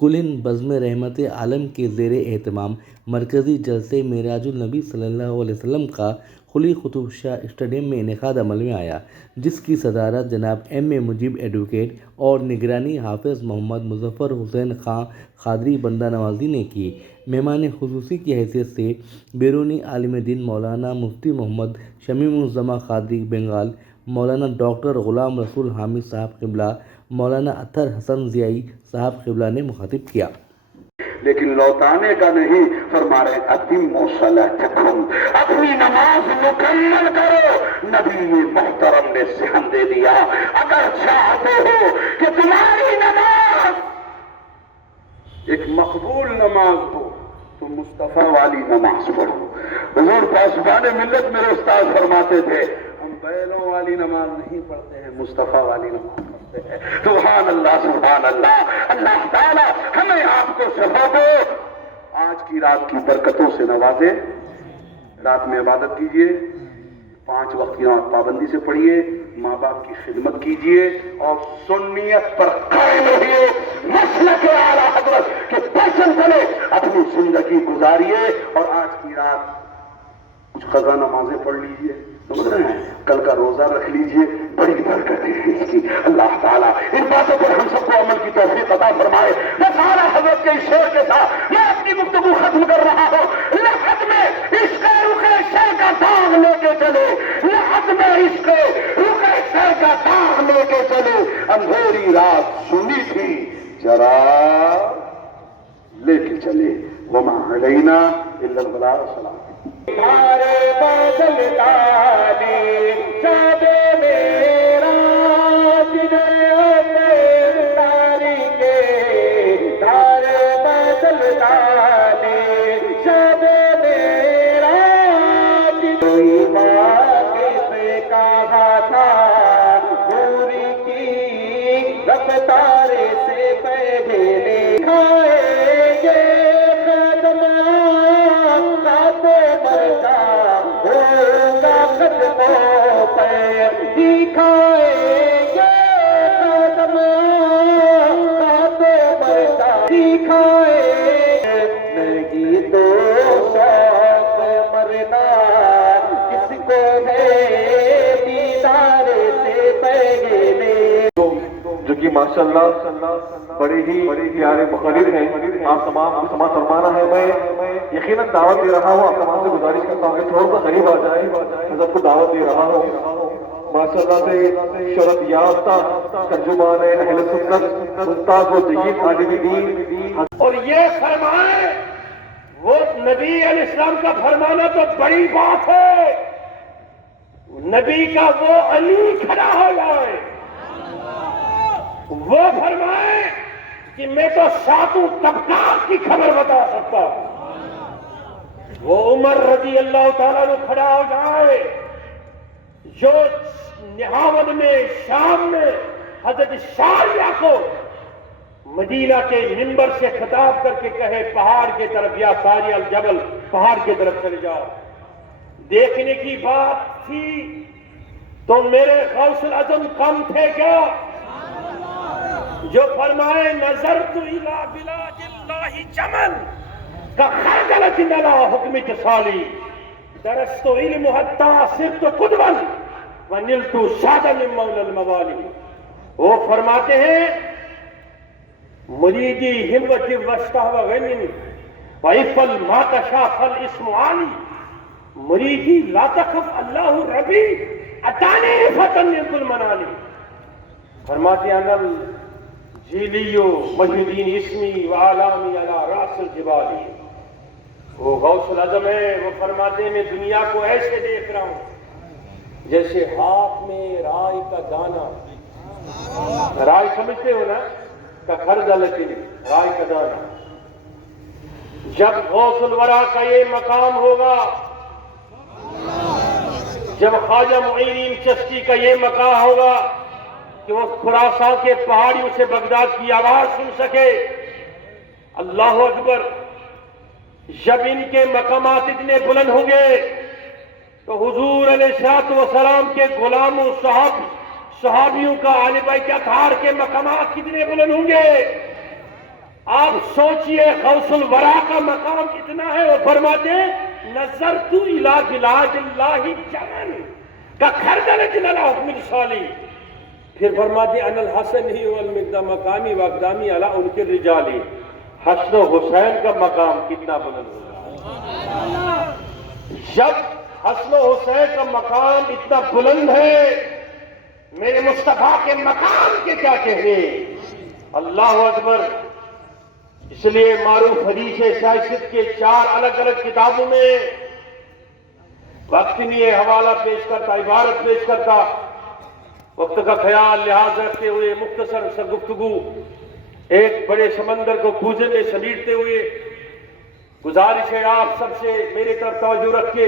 کلن بزم رحمت عالم کے زیر اہتمام مرکزی جلسے معراج النبی صلی اللہ علیہ وسلم کا قلی قطب شاہ اسٹیڈیم میں انعقاد عمل میں آیا، جس کی صدارت جناب ایم اے مجیب ایڈوکیٹ اور نگرانی حافظ محمد مظفر حسین خان قادری بندہ نوازی نے کی۔ مہمان خصوصی کی حیثیت سے بیرونی عالم دین مولانا مفتی محمد شمیم الزمان قادری بنگال، مولانا ڈاکٹر غلام رسول حامد صاحب قبلہ، مولانا اطہر حسن ضیائی صاحب قبلہ نے مخاطب کیا۔ لیکن لوٹانے کا نہیں، فرما رہے اتموا صلاتکم، اپنی نماز مکمل کرو۔ نبی محترم نے ذہن دے دیا، اگر چاہتے ہو کہ تمہاری نماز ایک مقبول نماز ہو تو مصطفیٰ والی نماز پڑھو۔ حضور پاسبان ملت میرے استاد فرماتے تھے، ہم بیلوں والی نماز نہیں پڑھتے ہیں، مصطفیٰ والی نماز پڑھتے ہیں۔ سبحان اللہ سبحان اللہ۔ اللہ تعالی ہمیں آپ کو شفا دو، آج کی رات کی برکتوں سے نوازے۔ رات میں عبادت کیجئے، 5 وقت کی نماز پابندی سے پڑھیے، ماں باپ کی خدمت کیجئے اور سنیت پر قائم رہیے، مسلک اعلیٰ حضرت کے پیشن چلے، اپنی زندگی گزاریے۔ اور آج کی رات کچھ قضا نمازیں پڑھ لیجئے، سمجھ رہے ہیں، کل کا روزہ رکھ لیجئے، بڑی برکت ہے اس کی۔ اللہ تعالیٰ ان باتوں پر ہم سب کو عمل کی توفیق عطا فرمائے۔ میں سارا حضرت کے شعر کے ساتھ میں اپنی گفتگو ختم کر رہا ہوں۔ لحد میں عشق رخ شہ کا داغ لے کے چلے، لحد میں عشق رخ شہ کا داغ لے کے چلے، اندھیری رات سنی تھی ذرا لے کے چلے۔ وما علینا الا البلاغ۔ السلام تارے بادل ڈالے شب میرا تاری کے، تارے بادل ڈالے شب میرا کوئی واقف کہا تھا، پوری کی رفتار سے پہلے کھائے جو کہ ماشاءاللہ بڑے ہی پیارے مقرر ہیں، آپ تمام کو سماعت فرمانا ہے۔ میں یقیناً دعوت دے رہا ہوں، آپ تمام سے گزارش کرتا ہوں کہ تھوڑا سا قریب آ جائیں، حضرت کو دعوت دے رہا ہوں۔ ماشاءاللہ سے شہرت یافتہ ترجمان اہل سنت، استاد و جید عالم دین، اور یہ فرمائے وہ نبی علیہ السلام کا فرمانا تو بڑی بات ہے، نبی کا وہ علی کھڑا ہو جائے، وہ فرمائے کہ میں تو 7 طبقات کی خبر بتا سکتا ہوں، وہ عمر رضی اللہ تعالیٰ نے کھڑا ہو جائے جو نہاود میں شام میں حضرت شاریہ کو مدینہ کے منبر سے خطاب کر کے کہے پہاڑ کی طرف، یا ساریہ الجبل، پہاڑ کی طرف چلے جاؤ۔ دیکھنے کی بات تھی تو میرے غوث الاعظم کم تھے کیا؟ جو فرمائے نظرت الی بلاد اللہ جمل کخردلۃ علی حکم جسالی، درست علم حتی صرت قدوا ونلت شادا من مولا الموالی۔ وہ فرماتے ہیں مریدی ہمت وسطہ و غنی وعفل ما تشاء فالاسم عالی، مریدی لا تخف اللہ ربی اتانی فتن من کل منالی۔ فرماتے ہیں جیلیو محی الدین اسمی و علامی علی راس الجبالی۔ وہ غوث العظم ہے، وہ فرماتے ہیں میں دنیا کو ایسے دیکھ رہا ہوں جیسے ہاتھ میں رائے کا دانہ، رائے سمجھتے ہو نا، کا خردلۃ، رائے کا دانہ۔ جب غوث الورا کا یہ مقام ہوگا، جب خواجہ معین الدین چشتی کا یہ مقام ہوگا کہ وہ خراسان کے پہاڑیوں سے بغداد کی آواز سن سکے، اللہ اکبر، جب ان کے مقامات اتنے بلند ہوں گے تو حضور علیہ الصلوۃ والسلام کے غلاموں صحابیوں کا آل بیت اطہار کے مقامات کتنے بلند ہوں گے۔ آپ سوچئے غوث الورا کا مقام اتنا ہے، وہ فرماتے ہیں نظرت الی بلاد اللہ جمن کخردلۃ علی حکم صالح. پھر فرماتے ان الحسن ہی والمقدام مقامی واقدامی علی ان کے رجالی. حسن و حسین کا مقام کتنا بلند ہوگا. جب حسن و حسین کا مقام اتنا بلند ہے، میرے مصطفیٰ کے مقام کے کیا کہنے. اللہ اکبر. اس لیے معروف حدیث سیاست کے 4 الگ الگ کتابوں میں وقت نہیں ہے حوالہ پیش کرتا، عبارت پیش کرتا، وقت کا خیال لحاظ رکھتے ہوئے مختصر سا گفتگو ایک بڑے سمندر کو کوزے میں سمیٹتے ہوئے گزارش ہے آپ سب سے میرے طرف توجہ رکھ کے